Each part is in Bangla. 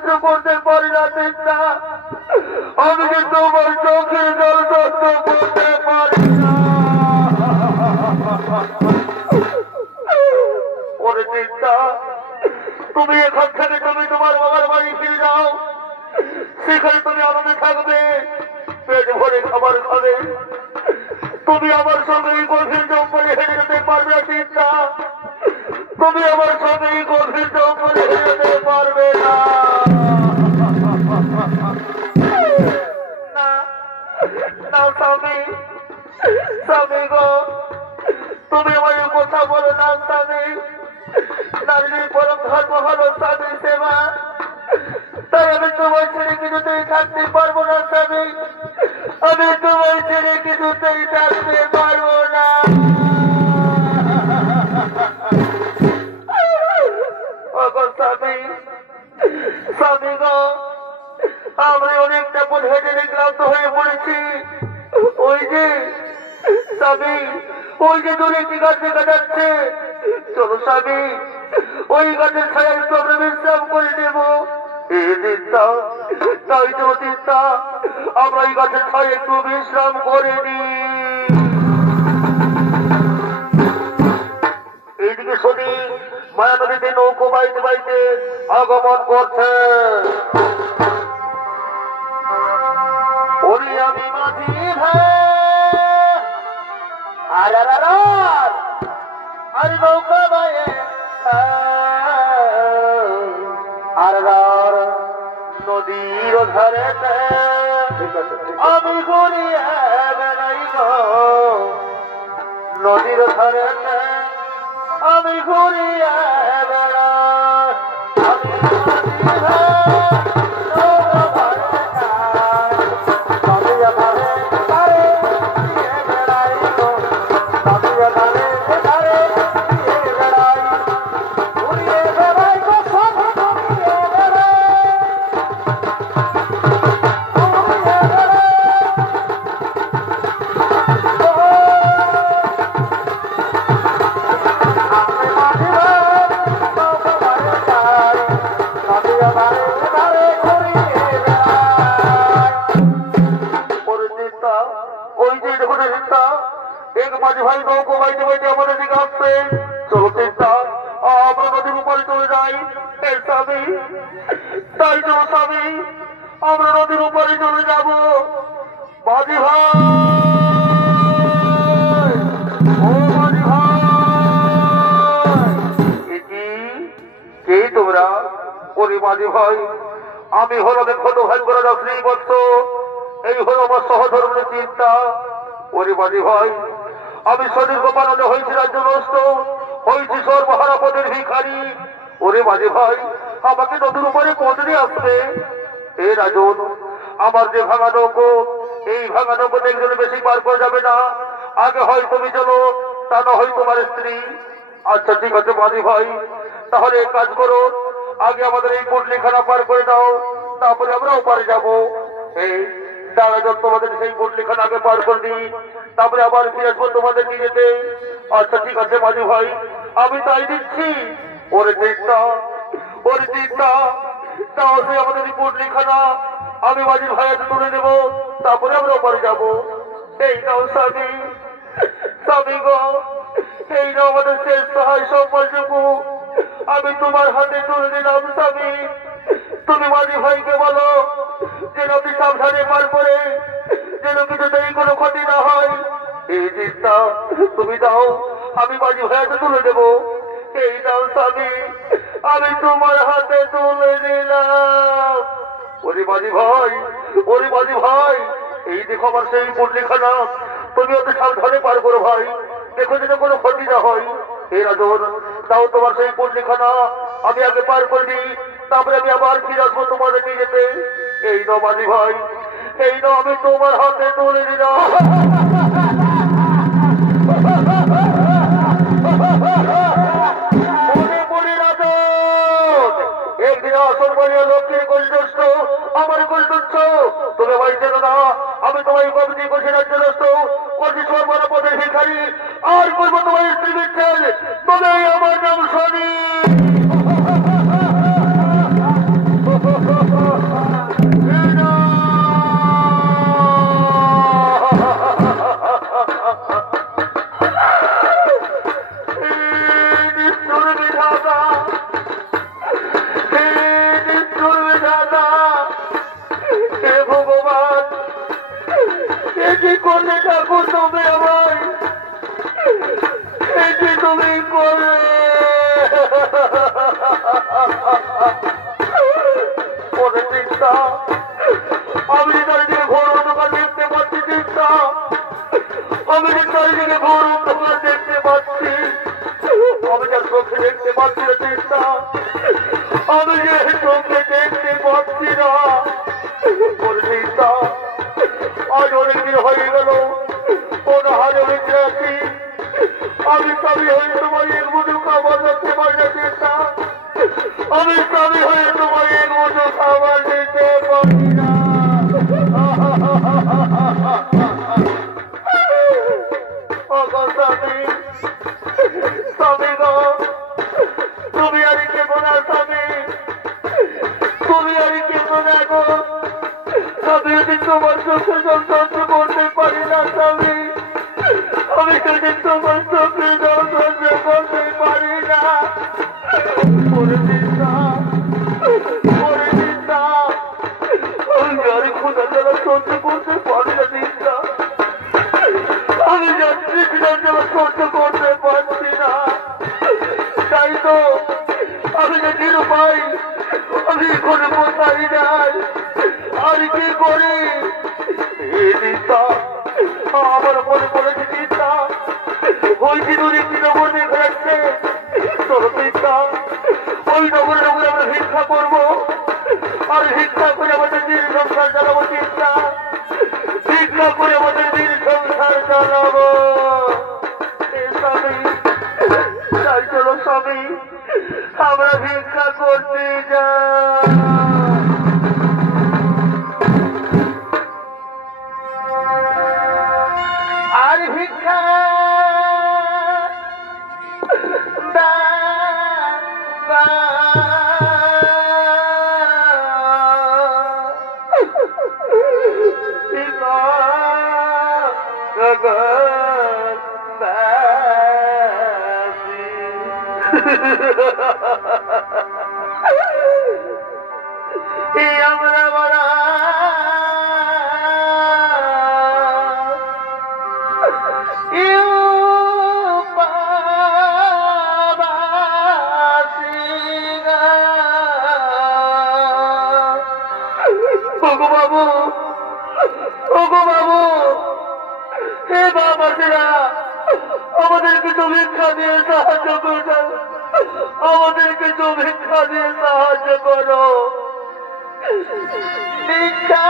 সহ্য করতে পারি না চিন্তা, আমি যে তোমার চোখের জল সহ্য করতে পারি না। ওরে চিন্তা, তুমি এখান থেকে তুমি তোমার বাবার বাড়ি ফিরে যাও, সেখানে তুমি আনন্দে থাকবে, পেট ভরে খাবার খাবে। তুমি আমার সঙ্গে এই গভীর জঙ্গলে হেরে যেতে পারবে না চিন্তা, তুমি আমার সঙ্গে এই গভীর জঙ্গলে হেরে যেতে পারবে না। না স্বামী, স্বামী গো, তুমি আমার কথা বলো না স্বামী। নারীর পরম ধর্ম হলো স্বামী সেবা, তাই আমি তোমার ছেড়ে কিছুতেই থাকতে পারবো না স্বামী, আমি তোমার ছেড়ে কিছুতেই থাকতে পারবো না। স্বামী, স্বামী গো, আমি অনেকটা পথ হেঁটে ক্লান্ত হয়ে পড়েছি। ওই যে স্বামী, ওই যে দূরে একটি গাছ দেখা যাচ্ছে, চলো স্বামী, ওই গাছের ছায়া একটু আমরা বিশ্রাম করে নেব। তাই তো চিন্তা, আমরা এই গাছের ছায়া একটু বিশ্রাম করে নি। এইদিকে শুনি মায়া নদীতে নৌকো বাইতে বাইতে আগমন করছে। ওরে আমি মাঝি ভাই, আর নৌকা বাইয়ে আর নদীর ধারে আমি ঘুরিয়ে বেড়াই গো, নদীর ধারে আমি ঘুরিয়ে বেড়াই। মাঝি ভাই নৌকো বাইতে বাইতে আমাদের দিকে আসছে, চলো চিন্তা আমরা নদীর উপরে চলে যাই। স্বামী, তাই তো স্বামী, আমরা নদীর উপরে চলে যাব। মাঝি ভাই, ও মাঝি ভাই, কে তোমরা? ওরে মাঝি ভাই, আমি হলো ছোট ভাই করে রাখলেই বলছো, এই হলো আমার সহধর্মের চিন্তা। ওরে মাঝি ভাই, আমি সদীর্ঘ পালনে হয়েছি রাজ্য নষ্ট, হয়েছি সর্বহারা পদের ভিখারি। ওরে মাঝি ভাই, আমাকে নদীর উপরে পৌঁছে দিয়ে আসবে। এ রাজন, আমার যে ভাঙা নৌকো, এই ভাঙা নৌকোতে একজন বেশি পার করে যাবে না। আগে হয় তুমি চলো, তা না হয় তোমার স্ত্রী। আচ্ছা ঠিক আছে মাঝি ভাই, তাহলে এক কাজ করো, আগে আমাদের এই পুটলিখানা পার করে দাও, তারপরে আমরা ওপারে যাবো। এই দাঁড়া, তোমাদের সেই পুটলিখানা আগে পার করে দিই, তারপরে আবার ফিরে আসবো তোমাদের নিয়ে যেতে। আচ্ছা ঠিক আছে মাঝি ভাই, আমি তাই দিচ্ছি। ওরে চিন্তা, ওরে চিন্তা, তাহলে আমাদের এই পুটলিখানা আমি মাঝি ভাইয়াকে তুলে নেব, তারপরে আমরা ওপারে যাবো। এই নাও স্বামী, স্বামী গো, এই নাও আমাদের শেষ সহায় সম্বলটুকু আমি তোমার হাতে তুলে দিলাম। স্বামী, তুমি মাঝি ভাইকে বলো যে নদী সাবধানে পার করে, যেন কিছুতেই কোনো ক্ষতি না হয়। এই চিন্তা তুমি দাও, আমি মাঝি ভাইয়াকে তুলে দেবো। এই নাও স্বামী, আমি তোমার হাতে তুলে দিলাম। ওরে মাঝি ভাই, ওরে মাঝি ভাই, এই দেখো আমার সেই পুটলিখানা, তুমি ওদের সাবধানে পার করো ভাই, দেখো যেন কোনো ক্ষতি না হয়। এই রাজন, তাও তোমার সেই পুটলিখানা আমি আগে পার করে দিই, তারপরে আমি আবার ফিরে আসবো তোমাদের নিয়ে যেতে। এই নাও মাঝি ভাই, এই নাও আমি তোমার হাতে তুলে দিলাম। একদিন আসল বলিয়া লক্ষ্মীর কষ্ট, আমার কষ্ট তুমি ভাই যেন না, আমি তোমায় কবিতা করছি রাজ্য নষ্ট করছি সর্বনা পদের ভিখারি, আর করবো তোমার স্ত্রী বিচ্ছেদ, তবে আমার নাম শনি। চিন্তা আমি চারিদিকে ঘোর অন্ধকার দেখতে পাচ্ছি চিন্তা আমি চারিদিকে ঘোর অন্ধকার দেখতে পাচ্ছি আমি যার চোখে দেখতে পাচ্ছি না চিন্তা আমি যে চোখে দেখতে পাচ্ছি না চিন্তা আজ অনেকদিন হয়ে গেল মনে হয় অনেকদিন আছি আমি স্বামী হয়ে তোমার এক মুঠো খাবার রাখতে পারি না চিন্তা আমি স্বামী হয়ে তোমার এক মুঠো খাবার দিতে পারি না স্বামী গো তুমি আর কেমো না স্বামী তুমি আর কেমো না গো আমি যদি তোমার চোখে সহ্য করতে পারি না স্বামী আমি যদি তোমার চোখে সহ্য করতে পারি না আমি আর খোদা দ্বারা সহ্য করতে পারি না চিন্তা আমি যাত্রী দ্বারা সহ্য করতে পারছি না তাই তো আমি যদি পাই আমি কোনো কোথায় যাই আর কি করি চিন্তা আমার মনে পড়েছে চিন্তা ওই দিনুরি কি নগর দেখে যাচ্ছে তোর চিন্তা ওই নগরে নগরে আমরা ভিক্ষা করবো আর ভিক্ষা করে আমাদের দিন সংসার চালাবো চিন্তা ভিক্ষা করে আমাদের দিন সংসার চালাবো স্বামী তাই চলো স্বামী আমরা ভিক্ষা করতে যাই আর ভিক্ষা আমরা বলা বাবু ওগো বাবু হে বাবাজিরা আমাদের কিছু ভিক্ষা দিয়ে সাহায্য করো আমাদের কিছু ভিক্ষা দিয়ে সাহায্য করো ভিক্ষা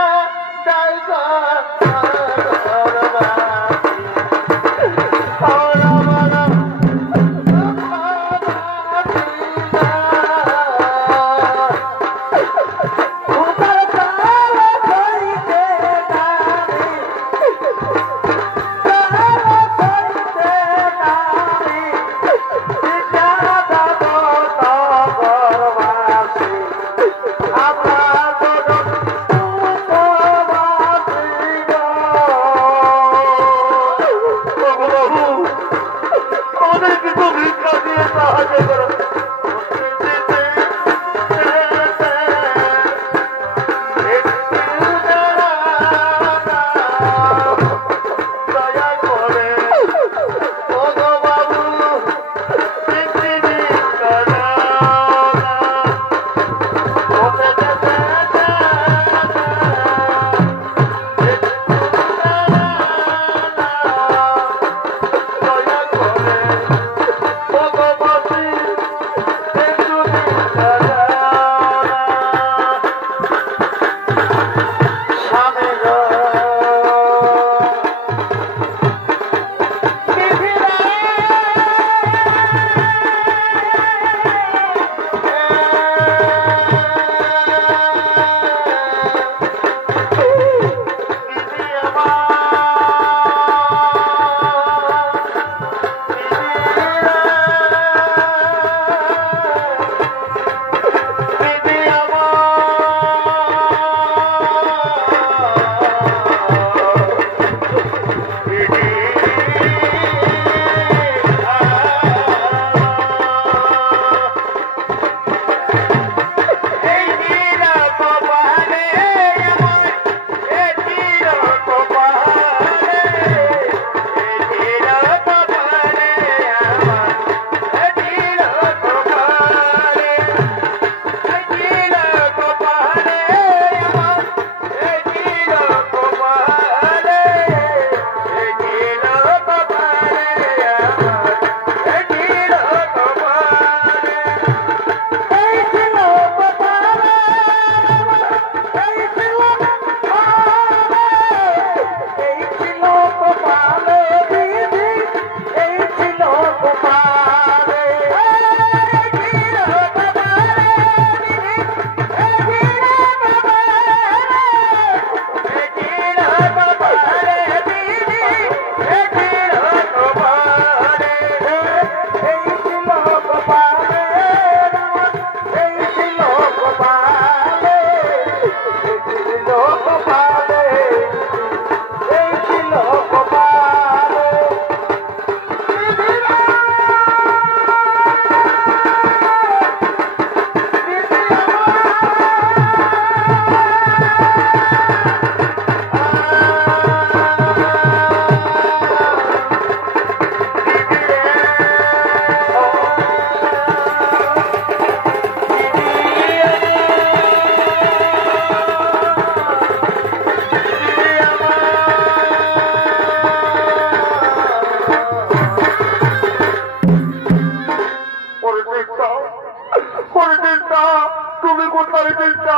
তুমি কোথায় চিন্তা?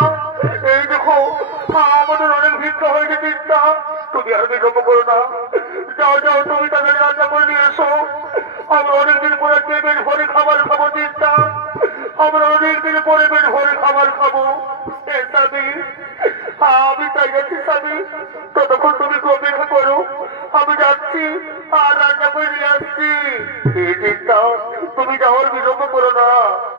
এই দেখো আমাদের অনেক ভিক্ষা হয়েছে চিন্তা, তুমি আর বিলম্ব করো না। যাও যাও, তুমি তাদের রান্না করে নিয়ে এসো। আমরা অনেকদিন পরে পেট ভরে খাবার খাবো চিন্তা, আমরা অনেকদিন পরে পেট ভরে খাবার খাবো।